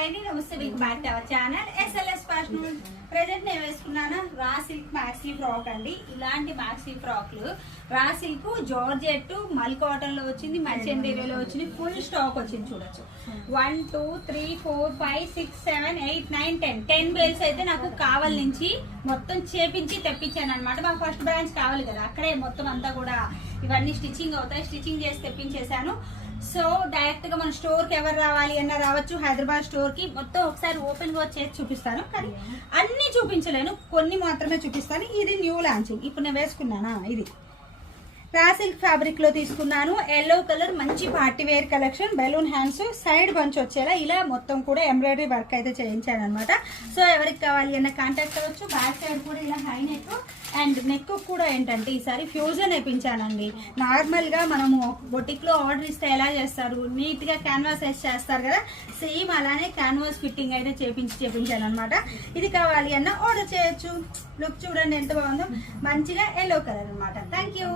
Hi అండి, నమస్తే. Welcome back to our channel SLS fashion. Present నేను వేసుకున్నాను రా సిల్క్ మ్యాక్సీ ఫ్రాక్ అండి. ఇలాంటి మ్యాక్సీ ఫ్రాక్లు రా సిల్క్, జార్జెట్, మల్ కాటన్ లో వచ్చింది, మర్చెండేరియాలో వచ్చింది, ఫుల్ స్టాక్ వచ్చింది. చూడొచ్చు 1 2 3 4 5 6 7 8 9 10 బేల్స్ అయితే నాకు కావల్ నుంచి మొత్తం చేపించి తెప్పించాను అనమాట. మాకు ఫస్ట్ బ్రాంచ్ కావాలి కదా, అక్కడే మొత్తం అంతా కూడా ఇవన్నీ స్టిచ్చింగ్ అవుతాయి. స్టిచ్చింగ్ చేసి తెప్పించేశాను. సో డైరెక్ట్ గా మన స్టోర్ కి ఎవరు రావాలి అన్నా రావచ్చు. హైదరాబాద్ స్టోర్ కి మొత్తం ఒకసారి ఓపెన్ గా చేసి చూపిస్తాను, కానీ అన్ని చూపించలేను, కొన్ని మాత్రమే చూపిస్తాను. ఇది న్యూ లాంచింగ్, ఇప్పుడు నేను వేసుకున్నానా. ఇది రా సిల్క్ ఫ్యాబ్రిక్ లో తీసుకున్నాను. ఎల్లో కలర్, మంచి party wear collection. Balloon hands, side bunch వచ్చేలా ఇలా మొత్తం కూడా ఎంబ్రాయిడరీ వర్క్ అయితే చేయించాను అనమాట. సో ఎవరికి కావాలి అన్న కాంటాక్ట్ అవ్వచ్చు. బ్యాక్ సైడ్ కూడా ఇలా హై నెక్ అండ్ నెక్ కూడా ఏంటంటే ఈసారి ఫ్యూజన్ వేయించానండి. నార్మల్ గా మనము బొటిక్ లో ఆర్డర్ ఇస్తే ఎలా చేస్తారు, నీట్ గా క్యాన్వాస్ వేసి చేస్తారు కదా, సేమ్ అలానే క్యాన్వాస్ ఫిట్టింగ్ అయితే చేపించాను అనమాట. ఇది కావాలి అన్న ఆర్డర్ చేయొచ్చు. లుక్ చూడండి ఎంత బాగుందో, మంచిగా ఎల్లో కలర్ అనమాట. Thank you.